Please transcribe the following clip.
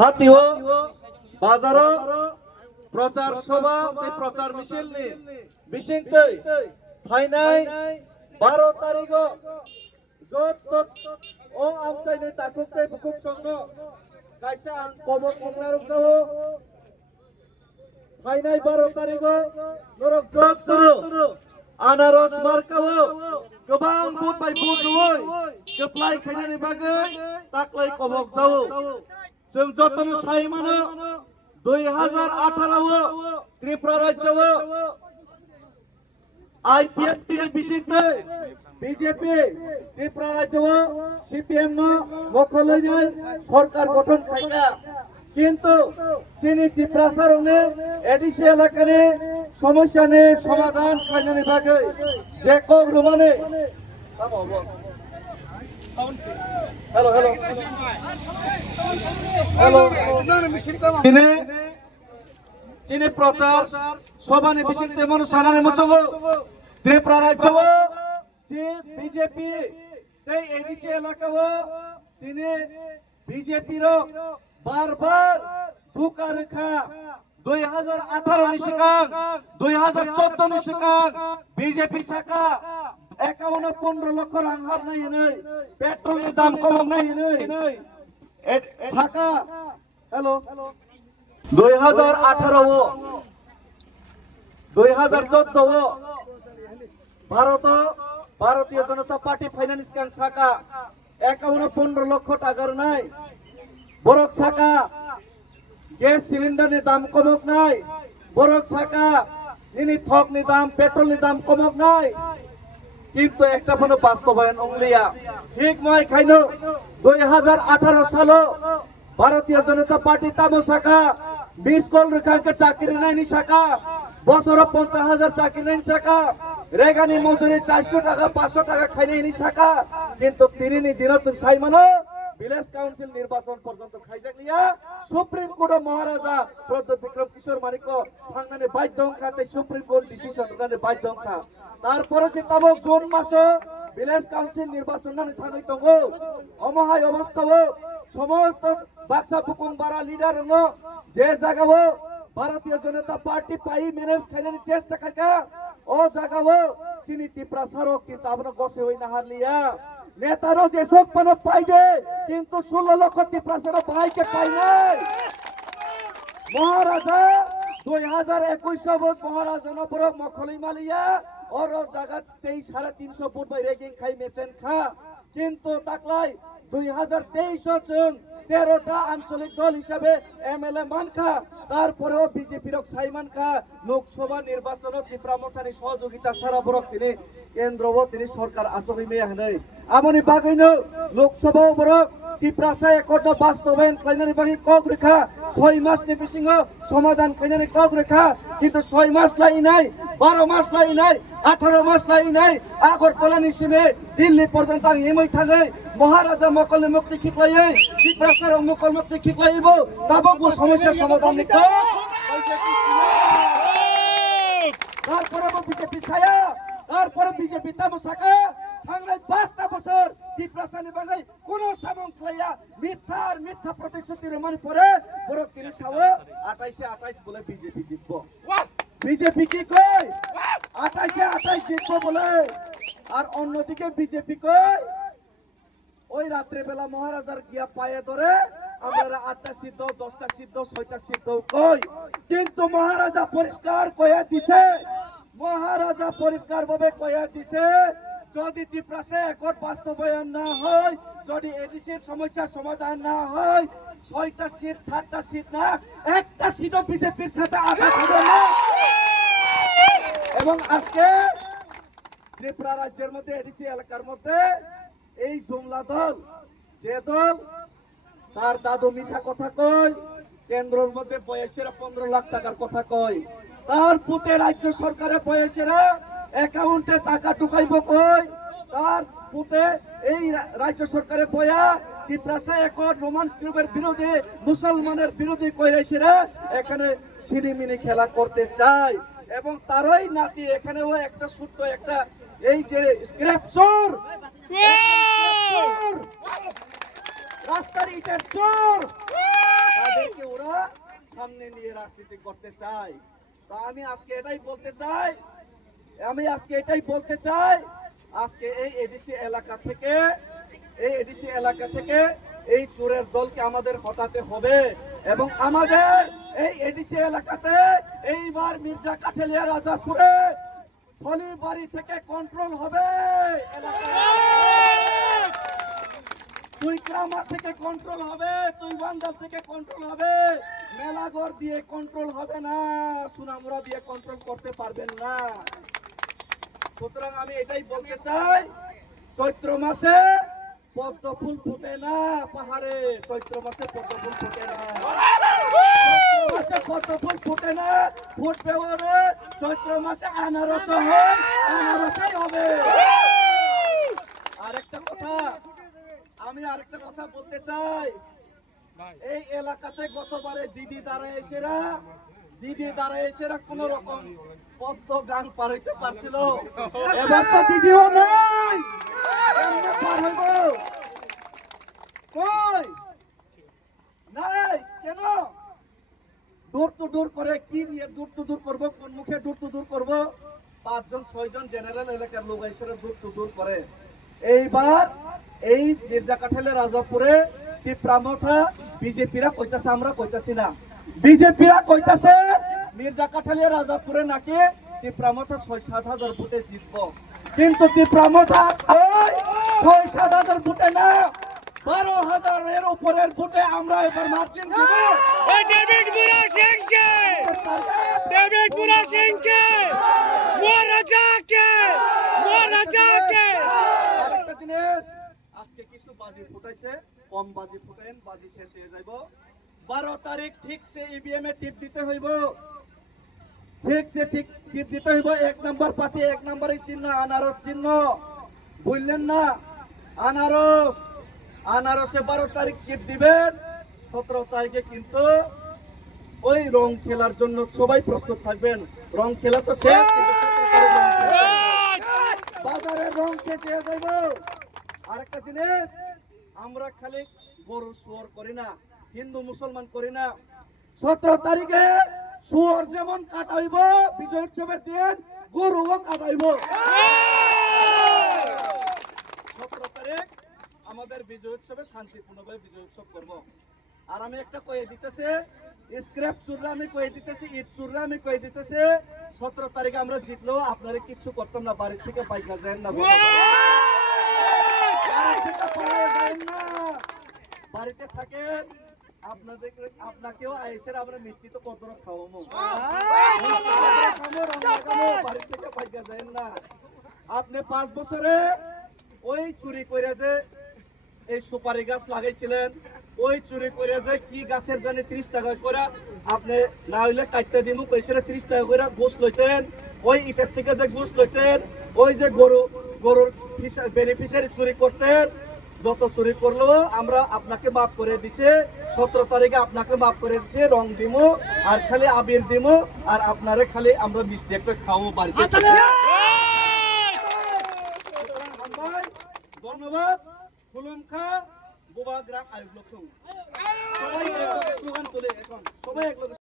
হাতিও বাজারও প্রচার সভা প্রচার মিছিল বিশেষতে ফাইনাই 12 তারিখ ও আমসাইনে তাকুতে বুকুক সঙ্গ কাইসা আং কবক মংলারুকও ফাইনাই 12 তারিখ নরক জগ করো आनारस मार्कावो गोबां बुट बाय बुट रय जोप्लाय खायनानि बागै ताक्लाय कबक जावो जों जतन सायमानो 2018 त्रिपुरा राज्यआव आईपीएफ टिनि बिसिंते बीजेपी त्रिपुरा राज्यआव सीपीएम नो मखलैनाय सरकार गठन खायगा কিন্তু চিনি ত্রিপ্রাসারনে এডিসি এলাকানে সমস্যানে সমাধান খাইনানি বাগৈ যে কগ্রমানে হ্যালো হ্যালো হ্যালো চিনি প্রচার সভানে বিশিষ্ট মানুষ সানানে মসঙ্গ ত্রিপুরা রাজ্য যে বিজেপি এই এডিসি এলাকাও তিনি বিজেপির बार-बार धोखा रेखा 2018 नि सिगां 2014 नि सिगां बीजेपी शाखा 51-15 लाख रां हाबनाय नै पेट्रोल नि दाम खमायनाय नै शाखा hello 2018 2014 Bharatiya Janata party finance कां शाखा 51-15 लाख टाकार নাই বরক শাখা গ্যাস সিলিন্ডারের দাম কমক নাই বরক শাখা নিনি থকনি দাম পেট্রোলের দাম কমক নাই কিন্তু একটা কোনো বাস্তবায়ন অংলিয়া ঠিক মই খাইনো 2018 সালে ভারতীয় জনতা পার্টি তামো শাখা 20 কোটি রেখাকে চাকরি নাইনি শাখা বছর 50,000 চাকরি নাইনি শাখা রেগানি মজুরি 400 টাকা 500 টাকা খাইনাইনি শাখা কিন্তু তিরিনি দিনস সাইমানো ভিলেজ কাউন্সিল নির্বাচন পর্যন্ত খাইজাকলিয়া সুপ্রিম কোর্ট মহারাজা প্রদ্যোৎ বিক্রম কিশোর মানিক থাঙ্গানে বাধ্যংখাতে সুপ্রিম কোর্ট ডিসিশন থাঙ্গানে বাধ্যংখা তারপরে সে তাবো জুন মাসে ভিলেজ কাউন্সিল নির্বাচন নানি থাঙ্গাই দঙ্গো অমহায় অবস্থাও সমস্ত বাক্সা বুকুং বারা লিডার ন যে জায়গাও ভারতীয় জনতা পার্টি পাই ম্যানেজ খাইনানি চেষ্টা খাইকা ও জায়গাও চিনি ত্রিপুরা সড়ক কিন্তু আপনার গসে হই না হারলিয়া নেতারও যে শোক পানো পাই দে কিন্তু 16 লক্ষ ত্রিপুরা ভাইকে পাই নাই মহারাজা 2021 ভোট মহারাজা নবরক মখলি মালিয়া ওর জায়গা 23-350 ভোট বাই রেগিং খাই মেসেন খা কিন্তু তাকলাই 2023 জন 13টা আঞ্চলিক দল হিসাবে এমএলএ মানখা তারপরেও বিজেপির সাইমান খা লোকসভা নির্বাচন ত্রিপুরা মথানি সহযোগিতা সারা বরক তিনি কেন্দ্রও তিনি সরকার আসবি মেয়ে হাनै আমনি বাগৈনো লোকসভা বরক ত্রিপুরা সায় একট বাস্তবায়ন খাইনানি বাগি কক রেখা 6 মাসনি বিসিং সমাধান খাইনানি কক রেখা কিন্তু 6 মাস লাই নাই 12 মাস লাই নাই 18 মাস লাই নাই আগরতলা নিসিমে দিল্লি পর্যন্ত হিমই থাগে মহারাজা মকলে মুক্তি খিকলাই ত্রিপুরা সায় মকল মুক্তি খিকলাইব তাবো সমস্যা সমাধান নিক তারপরে বিজেপি ছায়া তারপরে বিজেপি তাবো শাখা থাঙ্গাই 5টা বছর ত্রিপুরা সানি বাগাই কোন সামং খাইয়া মিথ্যা প্রতিশ্রুতি রমানি পরে বরক তিনি সাও 28 বলে বিজেপি জিতব বিজেপি কি কই 28 জিতব বলে আর অন্যদিকে বিজেপি কই ওই রাত্রে বেলা মহারাজার গিয়া পায়ে ধরে আমরা 8টা সিদ্ধ 10টা সিদ্ধ 6টা সিদ্ধ কই কিন্তু মহারাজা পরিষ্কার কইয়া দিছে মহারাজা পরিষ্কার ভাবে কইয়া দিছে যদি ত্রিপুরা একট বাস্তবায়ন না হয় যদি এডিসির সমস্যার সমাধান না হয় 6টা সিট 7টা সিট না একটা সিটও বিজেপির সাথে আঘাত হবে না এবং আজকে ত্রিপুরা রাজ্যের মধ্যে এডিসি এলাকার মধ্যে এই জুমলা দল যে দল তার দাদু মিশা কথা কয় কেন্দ্রের মধ্যে বয়সের 15 লাখ টাকার কথা কয় তার পুতে রাজ্য সরকারে পয়েছেরা অ্যাকাউন্টে টাকা ঢুকাইব কই তার পুতে এই রাজ্য সরকারে পয়া তিপ্রাসা এখন রোমান্স গ্রুপের বিরোধী মুসলমানের বিরোধী কইরাইছেরা এখানে সিনেমিনি খেলা করতে চায় এবং তারই নাতি এখানেও একটা ছোট্ট একটা এই যে স্ক্র্যাপ চোর রাস্তার ইটের চোর তাদেরকে ওরা সামনে নিয়ে রাজনীতি করতে চায়। তা আমি আজকে এটাই বলতে চাই আজকে এই এডিসি এলাকা থেকে এই চোরের দলকে আমাদের হটাতে হবে এবং আমাদের এই এডিসি এলাকাতে এইবার মির্জা কাঠেলিয়া রাজাপুরে ফলি বাড়ি থেকে কন্ট্রোল হবে, তুই গ্রামার থেকে কন্ট্রোল হবে, তুই বান্দাল থেকে কন্ট্রোল হবে, মেলাগড় দিয়ে কন্ট্রোল হবে না, সুনামুরা দিয়ে কন্ট্রোল করতে পারবেন না। সুতরাং আমি এটাই বলতে চাই চৈত্র মাসে পদ্ম ফুল ফুটে না পাহাড়ে, চৈত্র মাসে পদ্ম ফুল ফুটে না, পদ্ম ফুল ফুটে না, ফুটবে বলে চৈত্র মাসে আনারস হয়, আনারসই হবে। আমি আরেকটা কথা বলতে চাই, এই এলাকাতে গতবারে দিদি দ্বারা এসেরা কোন রকম পদ্ম গান পারাইতে পারছিল, এবার তো দিদিও নাই, পার হইব কই নাই কেন? দূর টু দূর করে কি নিয়ে দূর টু দূর করবো, কোন মুখে দূর টু দূর করবো? 5 জন 6 জন জেনারেল এলাকার লোক এসে দূর টু দূর করে। এইবার এই মির্জা কাঠেলের রাজাপুরে টিপ্রামথা বিজেপিরা কইতাছে, আমরা কইতাছি না, বিজেপিরা কইতাছে মির্জা কাঠেলিয়া রাজাপুরে নাকি টিপ্রামথা 6-7 হাজার ভোটে জিতবো, কিন্তু টিপ্রামথা 6-7 হাজার ভোটে না, 12,000-এর উপরের ভোটে আমরা এবার মার্জিন দিব। আরেকটা জিনিস, আজকে কিছু বাজি ফুটাইছে, কম বাজি ফুটাইন, বাজি শেষ হয়ে যাইব। 12 তারিখ ঠিক সে ইভিএম এ টিপ দিতে হইব, টিপ দিতে হইব। 1 নম্বর পার্টি 1 নম্বরের চিহ্ন আনারস চিহ্ন, বুঝলেন না? আনারসে 12 তারিখ টিপ দিবেন। 17 তারিখে কিন্তু ওই রং খেলার জন্য সবাই প্রস্তুত থাকবেন। রং খেলা তো শেষ, বাজারে রং শেষ হয়ে যাইব। আরেকটা জিনিস, আমরা খালি গরু শুয়োর করি না, হিন্দু মুসলমান করি না। 17 তারিখে শুয়োর যেমন কাটাইব, বিজয় উৎসবের দিন গরুও কাটাইব। 17 তারিখ আমাদের বিজয় উৎসবে শান্তিপূর্ণভাবে বিজয় উৎসব করব। আর আমি একটা কয়ে দিতেছি, স্ক্র্যাপ চুররা আমি কয়ে দিতেছি, ইট চুররা আমি কয়ে দিতেছি, 17 তারিখে আমরা জিতলেও আপনারা কিচ্ছু করতাম না, বাড়ির থেকে বাইকা যায় না, বাড়িতে থাকেন, আপনাকেও আইসের আমরা মিষ্টি তো কত খাওয়াবো, বাড়ি থেকে বাইকা যায় না। আপনি 5 বছরে ওই চুরি করে যে এই সুপারি গাছ লাগাইছিলেন, ওই চুরি করে যে কি গাছের জানি 30 টাকা করে, আপনি না হইলে কাটতে দিব কইছিল 30 টাকা করে গোস লইতেন, ওই ইটের থেকে যে গোস লইতেন, ওই যে গরুর বেনিফিশিয়ারি চুরি করতেন, যত চুরি করলো আমরা আপনাকে মাফ করে দিছে। 17 তারিখে আপনাকে মাফ করে দিছে, রং দিমু আর খালি আবির দিমু, আর আপনারে খালি আমরা মিষ্টি একটা খাওয়াবো বাড়িতে। ধন্যবাদ। খুলুম খা বোবা গ্রাম আয়ুব লক্ষণ, সবাই স্লোগান তোলে, এখন সবাই এক